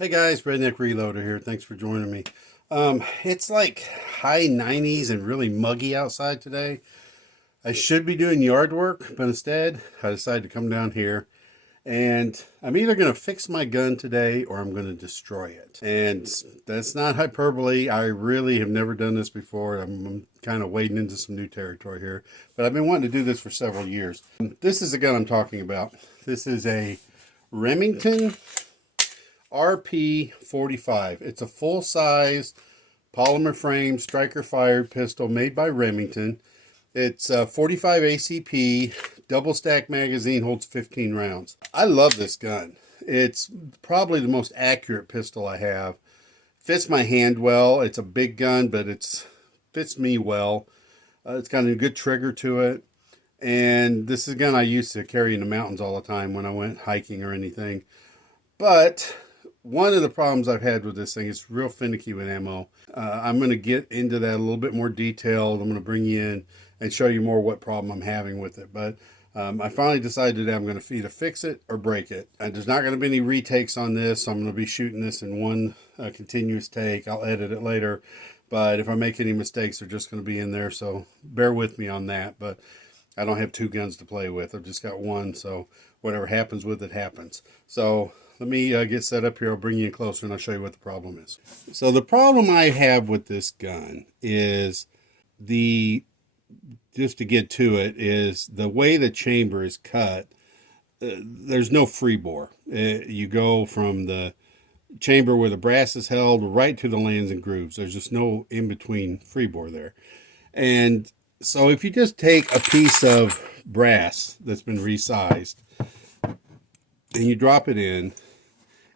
Hey guys, Redneck Reloader here. Thanks for joining me. It's like high 90s and really muggy outside today. I should be doing yard work, but instead I decided to come down here and I'm either going to fix my gun today or I'm going to destroy it. And that's not hyperbole. I really have never done this before. I'm kind of wading into some new territory here, but I've been wanting to do this for several years. This is the gun I'm talking about. This is a Remington RP45. It's a full-size polymer frame striker fired pistol made by Remington. It's 45 ACP, double stack magazine, holds 15 rounds. I love this gun. It's probably the most accurate pistol I have. Fits my hand well. It's a big gun, but it fits me well. It's got a good trigger to it. And this is a gun I used to carry in the mountains all the time when I went hiking or anything. But one of the problems I've had with this thing is real finicky with ammo. I'm going to get into that a little bit more detailed. I'm going to bring you in and show you more what problem I'm having with it. But I finally decided that I'm going to either fix it or break it. There's not going to be any retakes on this, so I'm going to be shooting this in one continuous take. I'll edit it later. But if I make any mistakes, they're just going to be in there, so bear with me on that. But I don't have two guns to play with. I've just got one, so whatever happens with it happens. So let me get set up here. I'll bring you in closer and I'll show you what the problem is. So the problem I have with this gun is just to get to it, is the way the chamber is cut. There's no free bore. You go from the chamber where the brass is held right to the lands and grooves. There's just no in-between free bore there. And so if you just take a piece of brass that's been resized and you drop it in,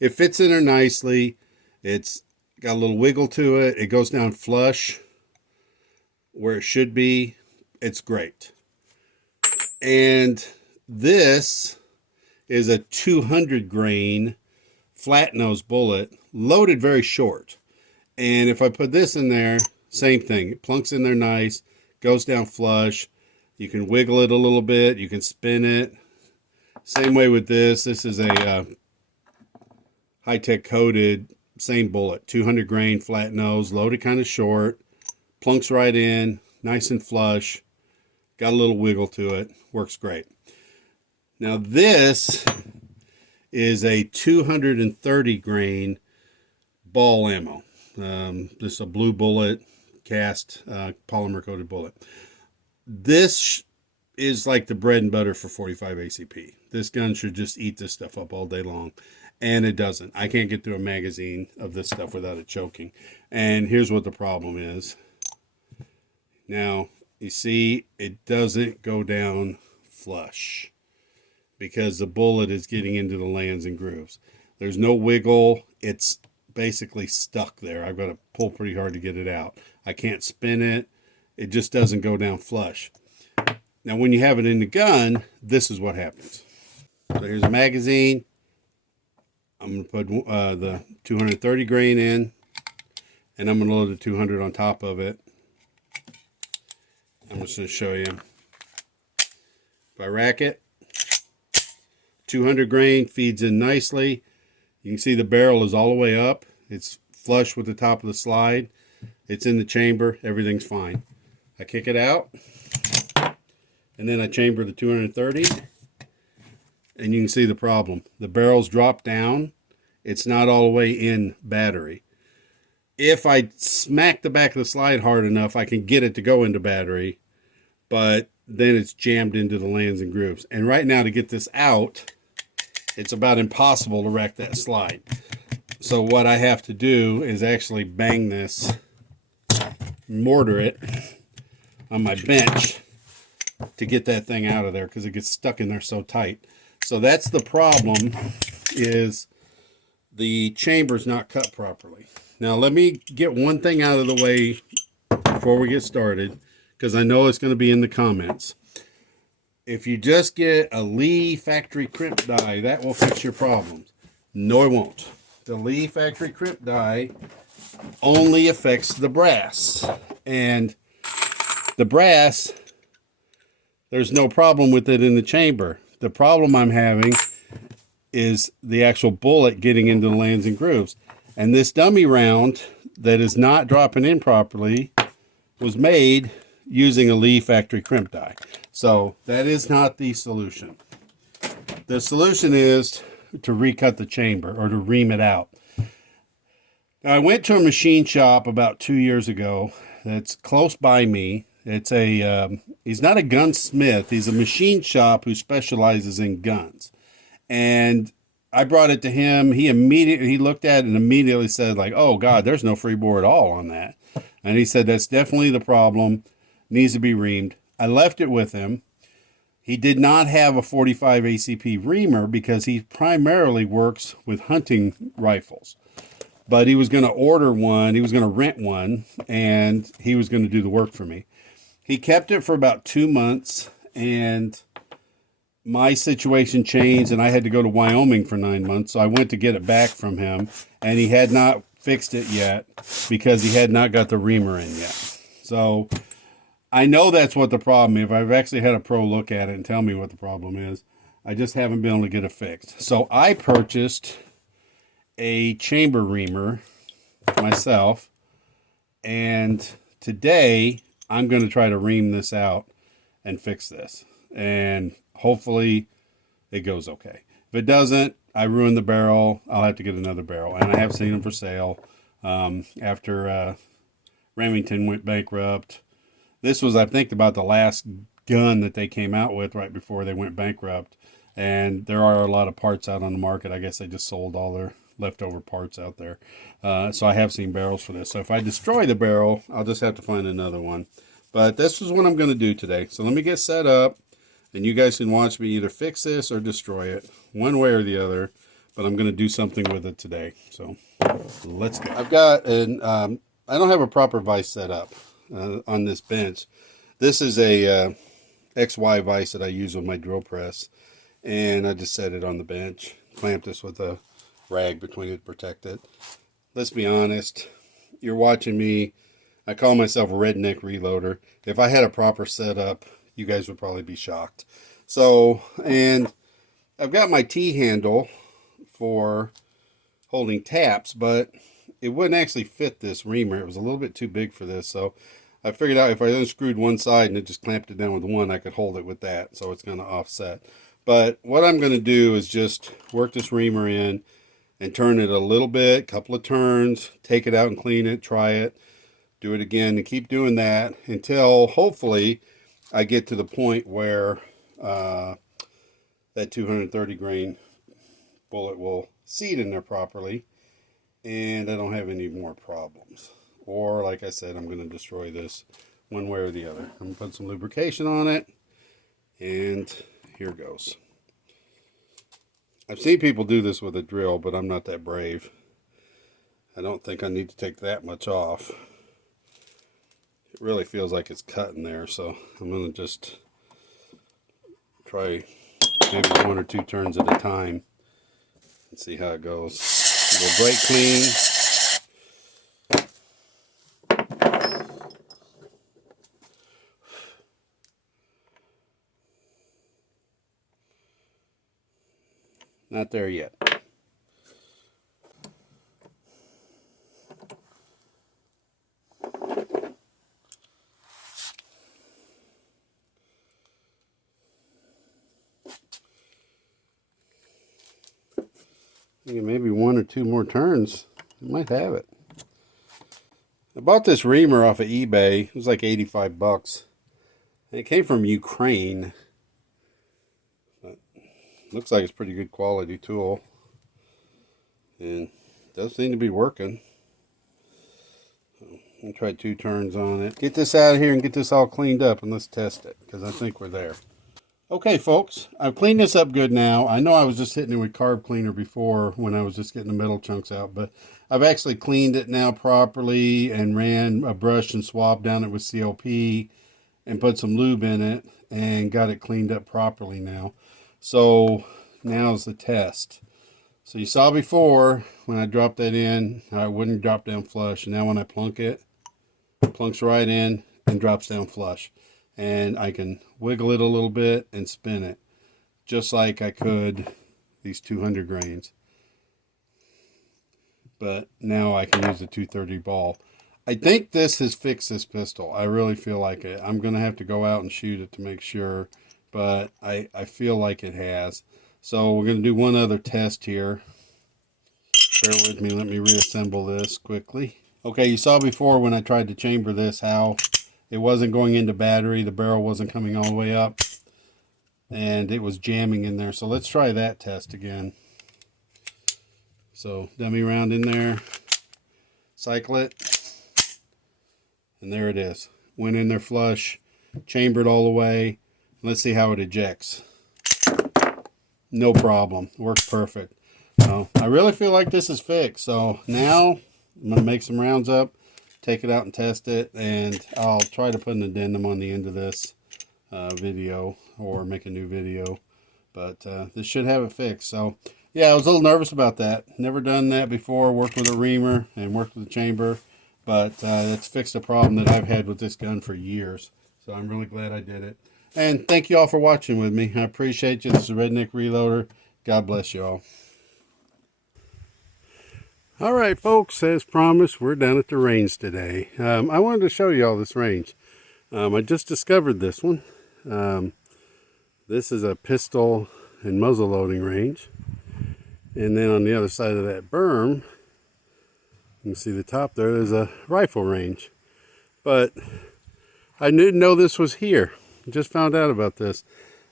it fits in there nicely. It's got a little wiggle to it. It goes down flush where it should be. It's great. And this is a 200 grain flat nose bullet, loaded very short. And if I put this in there, same thing. It plunks in there nice, goes down flush. You can wiggle it a little bit. You can spin it. Same way with this. This is a high-tech coated, same bullet, 200 grain flat nose, loaded kind of short, plunks right in, nice and flush, got a little wiggle to it, works great. Now this is a 230 grain ball ammo. This is a blue bullet, cast polymer coated bullet. This is like the bread and butter for 45 ACP. This gun should just eat this stuff up all day long. And it doesn't. I can't get through a magazine of this stuff without it choking. And here's what the problem is. Now, you see, it doesn't go down flush because the bullet is getting into the lands and grooves. There's no wiggle. It's basically stuck there. I've got to pull pretty hard to get it out. I can't spin it. It just doesn't go down flush. Now, when you have it in the gun, this is what happens. So here's a magazine. I'm going to put the 230 grain in, and I'm going to load the 200 on top of it. I'm just going to show you. If I rack it, 200 grain feeds in nicely. You can see the barrel is all the way up. It's flush with the top of the slide. It's in the chamber. Everything's fine. I kick it out, and then I chamber the 230. And you can see the problem. The barrel's dropped down. It's not all the way in battery. If I smack the back of the slide hard enough, I can get it to go into battery. But then it's jammed into the lands and grooves. And right now, to get this out, it's about impossible to rack that slide. So what I have to do is actually bang this, mortar it on my bench to get that thing out of there because it gets stuck in there so tight. So that's the problem, is the chamber's not cut properly. Now let me get one thing out of the way before we get started, because I know it's going to be in the comments. If you just get a Lee factory crimp die, that will fix your problems. No, it won't. The Lee factory crimp die only affects the brass. And the brass, there's no problem with it in the chamber. The problem I'm having is the actual bullet getting into the lands and grooves. And this dummy round that is not dropping in properly was made using a Lee factory crimp die. So that is not the solution. The solution is to recut the chamber or to ream it out. Now, I went to a machine shop about 2 years ago that's close by me. It's he's not a gunsmith. He's a machine shop who specializes in guns. And I brought it to him. He looked at it and immediately said, like, oh God, there's no free bore at all on that. And he said, that's definitely the problem. Needs to be reamed. I left it with him. He did not have a 45 ACP reamer because he primarily works with hunting rifles. But he was going to order one. He was going to rent one, and he was going to do the work for me. He kept it for about 2 months, and my situation changed, and I had to go to Wyoming for 9 months. So I went to get it back from him, and he had not fixed it yet because he had not got the reamer in yet. So I know that's what the problem is. I've actually had a pro look at it and tell me what the problem is. I just haven't been able to get it fixed. So I purchased a chamber reamer myself, and today I'm going to try to ream this out and fix this, and hopefully it goes okay. If it doesn't, I ruin the barrel. I'll have to get another barrel, and I have seen them for sale after Remington went bankrupt. This was, I think, about the last gun that they came out with right before they went bankrupt, and there are a lot of parts out on the market. I guess they just sold all their leftover parts out there. So I have seen barrels for this. So if I destroy the barrel, I'll just have to find another one. But this is what I'm going to do today. So let me get set up, and you guys can watch me either fix this or destroy it, one way or the other. But I'm going to do something with it today. So let's go. I've got I don't have a proper vise set up on this bench. This is a XY vise that I use with my drill press, and I just set it on the bench, clamped this with a rag between it to protect it. Let's be honest, you're watching me. I call myself a redneck reloader. If I had a proper setup, you guys would probably be shocked. So, and I've got my T-handle for holding taps, but it wouldn't actually fit this reamer. It was a little bit too big for this, so I figured out if I unscrewed one side and it just clamped it down with one, I could hold it with that, so it's going to offset. But what I'm going to do is just work this reamer in and turn it a little bit, couple of turns, take it out and clean it, try it, do it again, and keep doing that until hopefully I get to the point where that 230 grain bullet will seat in there properly and I don't have any more problems. Or, like I said, I'm going to destroy this one way or the other. I'm going to put some lubrication on it, and here goes. I've seen people do this with a drill, but I'm not that brave. I don't think I need to take that much off. It really feels like it's cut in there, so I'm going to just try maybe 1 or 2 turns at a time and see how it goes. We'll brake clean. Not there yet. Maybe 1 or 2 more turns, I might have it. I bought this reamer off of eBay. It was like 85 bucks. And it came from Ukraine. But looks like it's pretty good quality tool. And it does seem to be working. So I'll try 2 turns on it. Get this out of here and get this all cleaned up, and let's test it, because I think we're there. Okay, folks, I've cleaned this up good now. I know I was just hitting it with carb cleaner before when I was just getting the metal chunks out, but I've actually cleaned it now properly and ran a brush and swabbed down it with CLP and put some lube in it and got it cleaned up properly now. So now's the test. So you saw before when I dropped that in, how it wouldn't drop down flush. And now when I plunk it plunks right in and drops down flush. And I can wiggle it a little bit and spin it, just like I could these 200 grains. But now I can use the 230 ball. I think this has fixed this pistol. I really feel like it. I'm going to have to go out and shoot it to make sure, but I feel like it has. So we're going to do one other test here. Bear with me. Let me reassemble this quickly. Okay, you saw before when I tried to chamber this how it wasn't going into battery. The barrel wasn't coming all the way up, and it was jamming in there. So let's try that test again. So dummy round in there, cycle it, and there it is. Went in there flush, chambered all the way. Let's see how it ejects. No problem, works perfect. So I really feel like this is fixed. So now I'm gonna make some rounds up, take it out and test it, and I'll try to put an addendum on the end of this video or make a new video. But this should have it fixed. So yeah, I was a little nervous about that. Never done that before. Worked with a reamer and worked with a chamber, but it's fixed a problem that I've had with this gun for years. So I'm really glad I did it. And thank you all for watching with me. I appreciate you. This is Redneck Reloader. God bless you all. All right, folks, as promised, we're down at the range today. I wanted to show you all this range. I just discovered this one. This is a pistol and muzzle loading range. And then on the other side of that berm, you can see the top there, there's a rifle range. But I didn't know this was here. Just found out about this.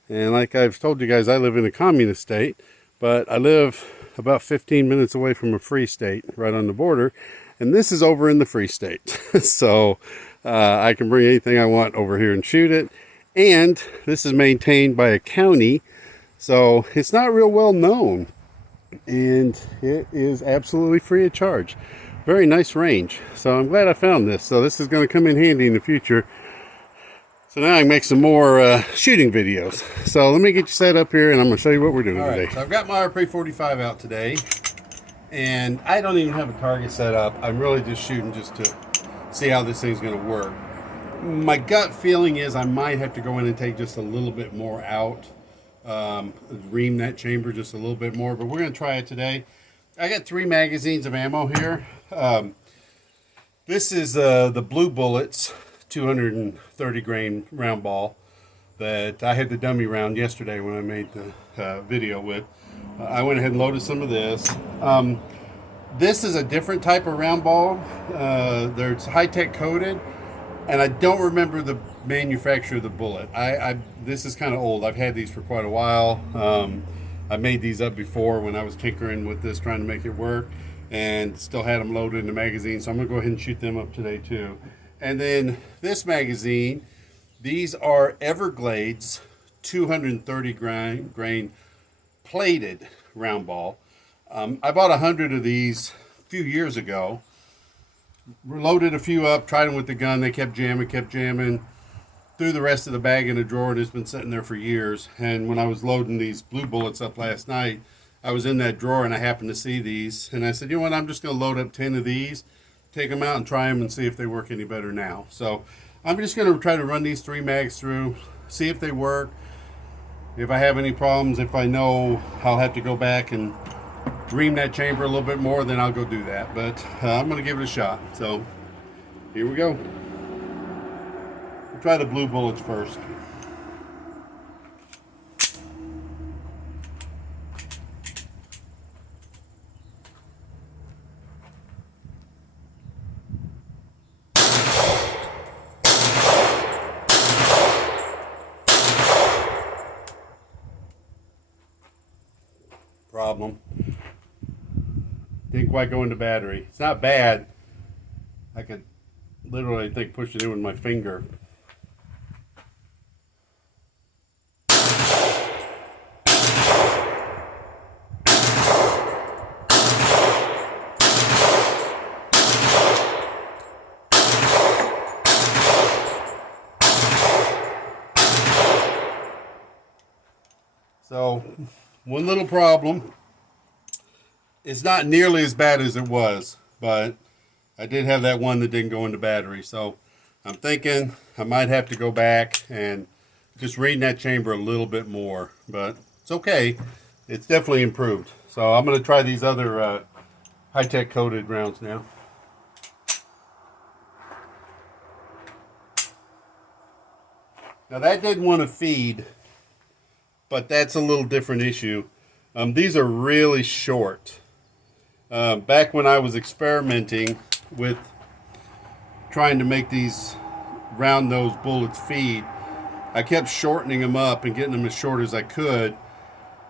And like I've told you guys, I live in a communist state, but I live about 15 minutes away from a free state right on the border. And this is over in the free state. So I can bring anything I want over here and shoot it. And this is maintained by a county, so it's not real well known. And it is absolutely free of charge. Very nice range. So I'm glad I found this. So this is going to come in handy in the future. So now I can make some more shooting videos. So let me get you set up here and I'm going to show you what we're doing today. So I've got my RP45 out today. And I don't even have a target set up. I'm really just shooting just to see how this thing's going to work. My gut feeling is I might have to go in and take just a little bit more out. Ream that chamber just a little bit more. But we're going to try it today. I got 3 magazines of ammo here. This is the Blue Bullets 230 grain round ball that I had the dummy round yesterday when I made the video with. I went ahead and loaded some of this. This is a different type of round ball. It's high-tech coated, and I don't remember the manufacturer of the bullet. This is kind of old. I've had these for quite a while. I made these up before when I was tinkering with this, trying to make it work, and still had them loaded in the magazine. So I'm going to go ahead and shoot them up today too. And then this magazine, these are Everglades 230 grain plated round ball. I bought 100 of these a few years ago. Loaded a few up, tried them with the gun. They kept jamming. Threw the rest of the bag in a drawer, and it's been sitting there for years. And when I was loading these Blue Bullets up last night, I was in that drawer and I happened to see these. And I said, you know what, I'm just going to load up 10 of these, take them out and try them and see if they work any better now. So I'm just going to try to run these 3 mags through, see if they work. If I have any problems, if I know I'll have to go back and ream that chamber a little bit more, then I'll go do that. But I'm going to give it a shot. So here we go. We'll try the Blue Bullets first. Problem. Didn't quite go into battery. It's not bad. I could literally, I think, push it in with my finger. So, one little problem. It's not nearly as bad as it was, but I did have that one that didn't go into battery. So I'm thinking I might have to go back and just ream that chamber a little bit more, but it's okay. it's definitely improved. So I'm going to try these other high-tech coated rounds now. Now that didn't want to feed, but that's a little different issue. These are really short. Back when I was experimenting with trying to make these round nose bullets feed, I kept shortening them up and getting them as short as I could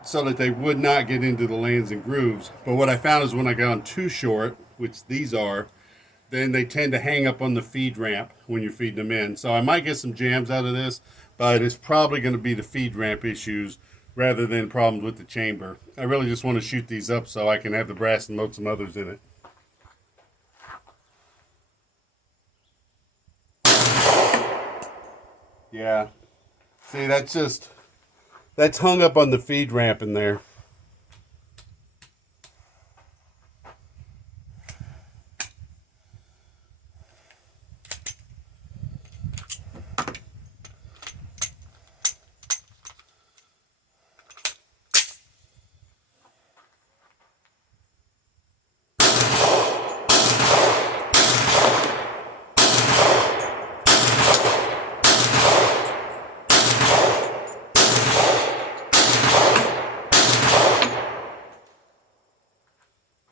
so that they would not get into the lands and grooves. But what I found is when I got them too short, which these are, then they tend to hang up on the feed ramp when you're feeding them in. So I might get some jams out of this, but it's probably going to be the feed ramp issues rather than problems with the chamber. I really just want to shoot these up so I can have the brass and load some others in it. Yeah. See, that's hung up on the feed ramp in there.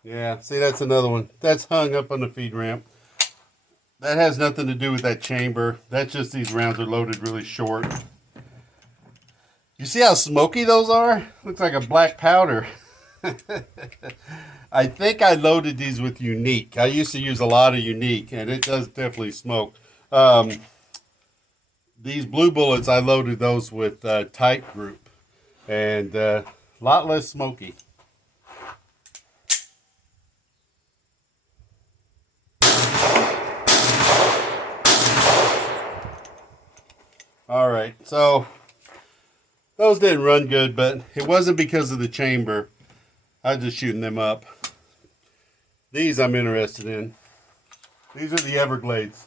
Yeah, see, that's another one. That's hung up on the feed ramp. That has nothing to do with that chamber. That's just these rounds are loaded really short. You see how smoky those are? Looks like a black powder. I think I loaded these with Unique. I used to use a lot of Unique, and it does definitely smoke. These blue bullets, I loaded those with Tight Group, and a lot less smoky. All right, so those didn't run good, but it wasn't because of the chamber. I was just shooting them up. These I'm interested in. These are the Everglades.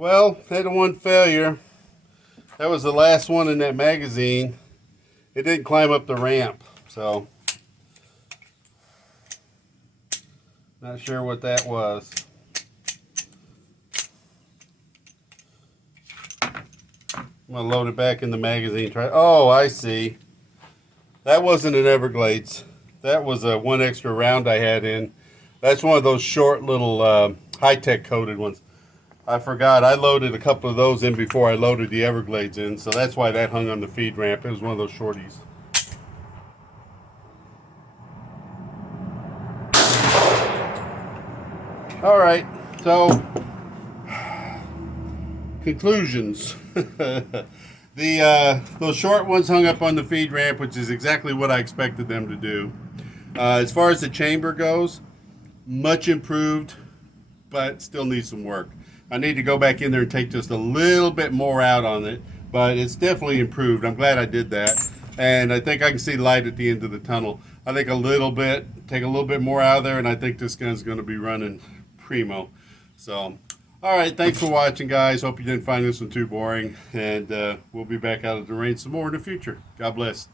Well, had one failure. That was the last one in that magazine. It didn't climb up the ramp, so not sure what that was. I'm gonna load it back in the magazine. Oh, I see. That wasn't an Everglades. That was a one extra round I had in. That's one of those short little high-tech coated ones. I forgot. I loaded a couple of those in before I loaded the Everglades in, so that's why that hung on the feed ramp. It was one of those shorties. All right, so conclusions. Those short ones hung up on the feed ramp, which is exactly what I expected them to do. As far as the chamber goes, much improved, but still needs some work. I need to go back in there and take just a little bit more out on it, but it's definitely improved. I'm glad I did that, and I think I can see light at the end of the tunnel. I think take a little bit more out of there, and I think this gun's going to be running primo. So, all right, thanks for watching, guys. Hope you didn't find this one too boring, and we'll be back out of the range some more in the future. God bless.